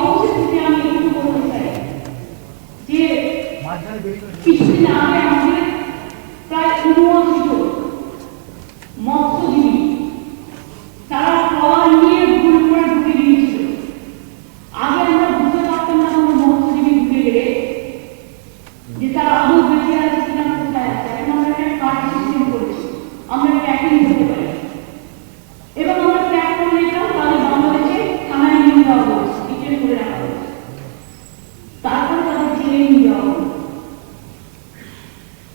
হাউসে থেকে আমি একটু বলতে চাই যে কিছুদিন আগে আমাদের প্রায় ৭৯ জন মৎস্যজীবী তারা ট্রলার নিয়ে ভুল করে ঢুকে গিয়েছিল। আগে আমরা বুঝতে পারতাম না কোনো মৎস্যজীবী ঢুকে গেলে যে তারা আদৌ বেঁচে আছে কিনা, কোথায় আছে। এখন আমরা একটা কার্ড সিস্টেম করেছি, আমরা ট্র্যাকিং করতে পারি এবং আমরা ট্র্যাক করে নিলাম, তাহলে বাংলাদেশে থানায় নিয়ে যাওয়া হয়েছে, ডিটেন করে রাখা হয়েছে, তারপরে তাদের জেলে নিয়ে যাওয়া হয়েছে।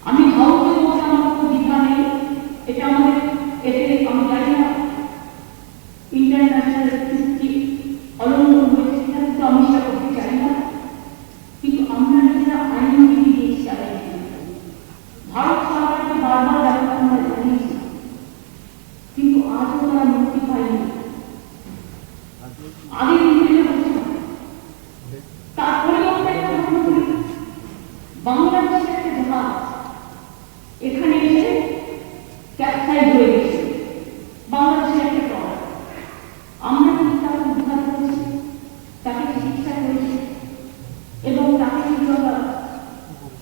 আমি হাউসে বলতে আমার কোনো দ্বিধা নেই, এটা আমাদের এতে আমি জানি না ইন্টারন্যাশনাল চুক্তি অলঙ্ঘন হয়েছে কিনা, কিন্তু আমি সেটা করতে চাই না। কিন্তু আমরা নিজেরা আইনজীবী দিয়েছি তারা, ভারত সরকারকে বারবার ব্যাপারটা আমরা জানিয়েছি, কিন্তু আজও তারা মুক্তি পায়নি। আগে দিন হচ্ছে তার পরিবর্তে বাংলাদেশের একটা জাহাজ এখানে এসে ক্যাপসাইজ হয়ে গেছে, বাংলাদেশের একটা ট্রলার। আমরা কিন্তু তাকে উদ্ধার করেছি, তাকে চিকিৎসা করেছি এবং তাকে কিন্তু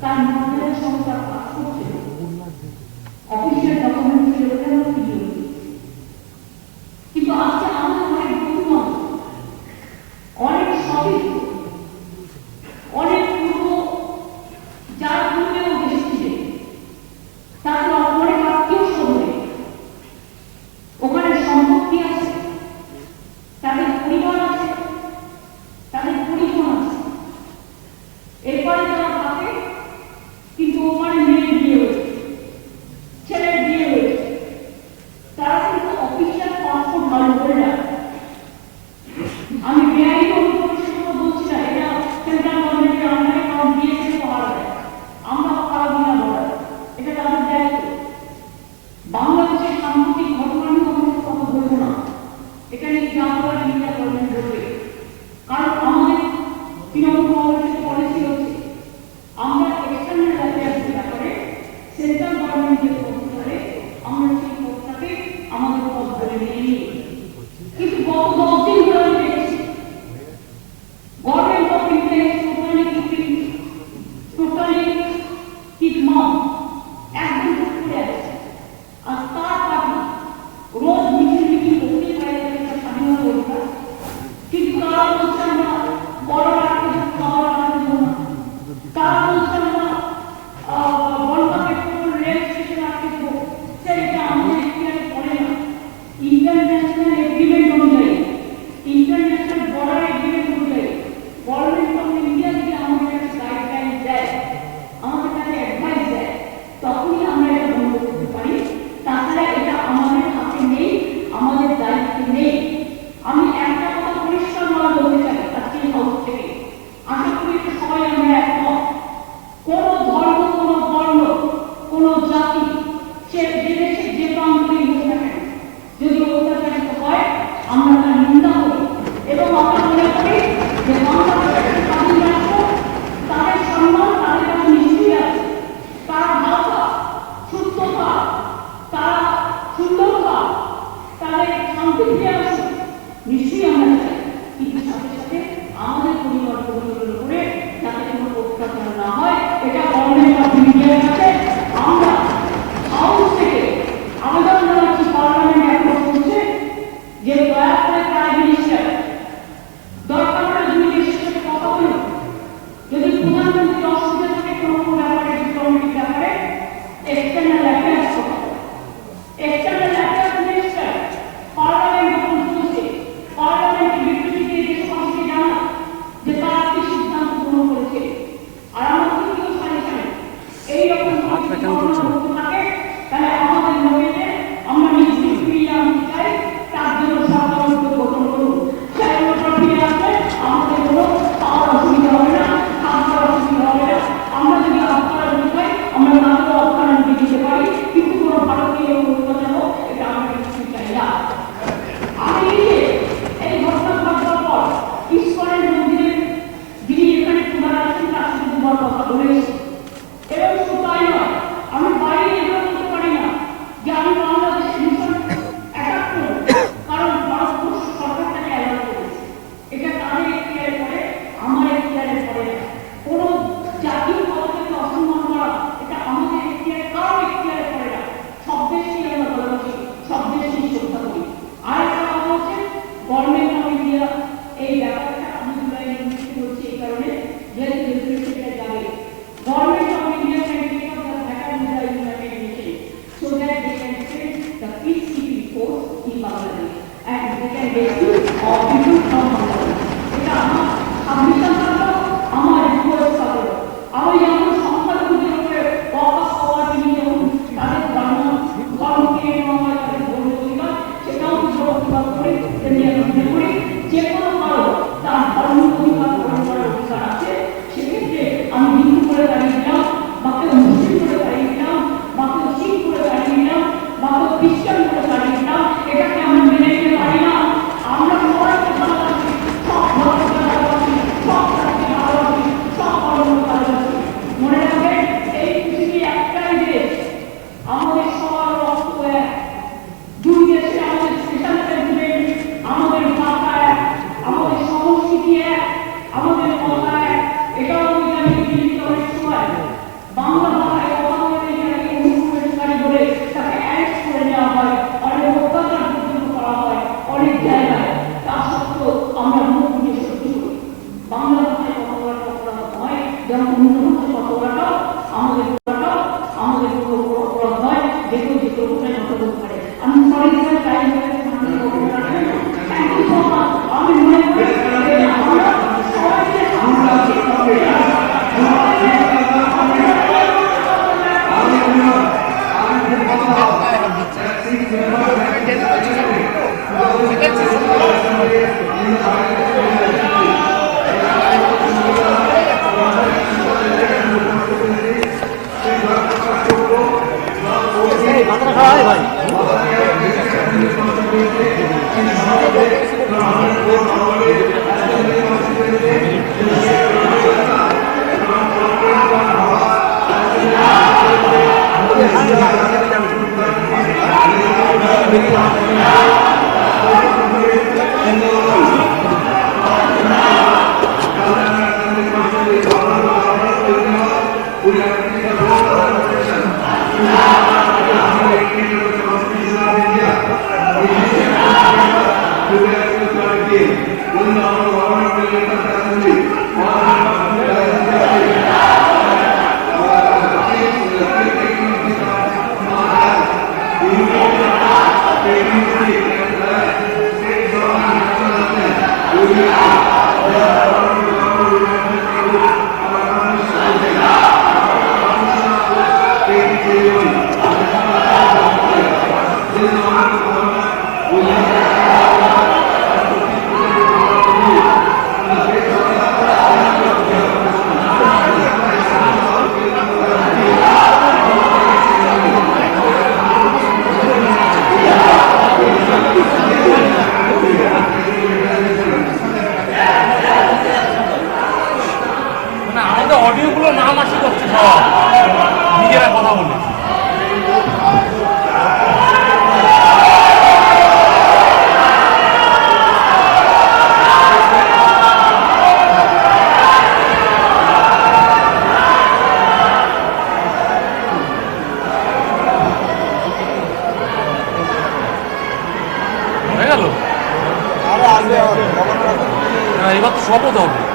তার মর্যাদার সঙ্গে তার পাসপোর্ট ছিল, অফিসিয়াল ডকুমেন্ট ছিল, কিন্তু আজকে আমাদের অনেক বন্ধু অনেক সতীর্থ, অনেক পূর্ব যার পূর্বেও দেশ ছিলেন, তাদের অনেক আত্মীয় স্বজনে ওখানে সম্পত্তি আছে, তাদের পরিবার আছে, তাদের পরিজন আছে, এরপরে তারা থাকে, কিন্তু ওখানে মেয়ের বিয়ে হয়েছে, ছেলের বিয়ে হয়েছে, তারা কিন্তু অফিসিয়াল পাসপোর্ট ভালো করে রাখে। আমি বেআইনি অনুপ্রবেশের কথা বলছি না, এটা সেন্ট্রাল গভর্নমেন্টের আন্ডারে কারণ বিএসএফ পাহারা দেয়, আমরা পাহারা দিই না বলা, এটা তাদের দায়িত্ব। বাংলাদেশের সাম্প্রতিক ঘটনা নিয়ে আমরা কথা বলবো না, এখানে জাতীয় মিডিয়া গভর্নমেন্ট বলবে, কারণ আমাদের তৃণমূল কংগ্রেসের পলিসি হচ্ছে আমরা এক্সটার্নাল অ্যাফেয়ার্সের ব্যাপারে সেন্ট্রাল গভর্নমেন্টের পক্ষ করে আমরা সেই পথটাকে আমাদের পথ ধরে নিয়ে নিই। কিন্তু গত 10 দিন ধরে আমি দেখেছি গভর্নমেন্ট অফ ইন্ডিয়া টোটালি কিকমাম একদম চুপ করে আছে, আর তার পার্টি রোজ মিছিল করতে পারে একটা স্বাধীনতা অধিকার, কিন্তু তারা বলছে আমরা বড় রাখতে খাওয়া রাখতে দেবো না, তারা বলছে আমরা বনগা পেট্রোল রেল স্টেশন রাখতে দেবো, সেটা আমাদের ইতিহাসে পড়ে না। ইন্টারন্যাশনাল এগ্রিমেন্ট অনুযায়ী, ইন্টারন্যাশনাল বর্ডার এগ্রিমেন্ট অনুযায়ী গভর্নমেন্ট অফ ইন্ডিয়া যদি আমাদের কাছে গাইডলাইন দেয়, আমাদের কাছে অ্যাডভাইস দেয়, তখনই আমরা এটা বন্ধ করতে পারি, তাছাড়া এটা আমাদের হাতে নেই, আমাদের দায়িত্বে নেই। আমি একটা কথা পরিষ্কারভাবে বলতে চাই আজকে হাউস থেকে, আশা করি সবাই আমরা একমত, কোন ধর্ম, কোন বর্ণ, কোন জাতি, সে যে দেশে যে প্রান্তেই হোক না কেন, যদি অত্যাচারিত হয় আমরা তার নিন্দা করি এবং আমরা মনে করি যে বাংলাদেশের স্বাধীন রাষ্ট্র, তাদের সম্মান তাদের কাছে নিশ্চয়ই আছে, তারা ভাষা, শুদ্ধতা, তারা সুন্দরতা, তাদের শান্তিপ্রিয় আছে, নিশ্চয়ই আমরা চাই, কিন্তু সাথে সাথে আমাদের পরিবারের উপরে যাতে কোনো অত্যাচার না হয়, এটা গভর্নমেন্ট অফ ইন্ডিয়ার কাছে আমরা হাউস থেকে আবেদন জানাচ্ছি। পার্লামেন্ট এখন বলছে যে দয়া করে প্রাইম মিনিস্টার দরকার হলে দুই দেশের সাথে কথা বলুন, যদি প্রধানমন্ত্রীর অসুবিধা থাকে কোনো ব্যাপারে, ডিপ্লোমেটিক ব্যাপারে, এক্সটার্নাল অ্যাফেয়ার্স কথা বলুন। এক্সটার্নাল অ্যাফেয়ার্স মিনিস্টার পার্লামেন্ট যখন বলছে, পার্লামেন্টের বিবৃতি দিয়ে দেশবাসীকে জানা যে তারা কৃষি আমাদের কথায় এটাও বিজ্ঞানী জীবিত অনেক সময় বাংলা ভাষায় কথা বলে এটাকে অনুপ্রবেশকারী বলে তাকে অ্যারেস্ট করে নেওয়া হয়, অনেক অত্যাচার পর্যন্ত করা হয় অনেক জায়গায়। তা সত্ত্বেও আমরা মুখ বুঝে সহ্য করি। বাংলা ভাষায় কথা বলাটা অপরাধ নয়, যেমন অন্য ভাষায় কথা বলাটাও আমাদের অপরাধ নয়। যে কেউ যে কেউ ভাষায় কথা বলতে পারে। আমি সরি স্যার, টাইম আমি মনে করি অডিওগুলো নাম আসি করছে সব নিজেরা কথা বলে। হয়ে গেল, এবার তো শপথ হবে।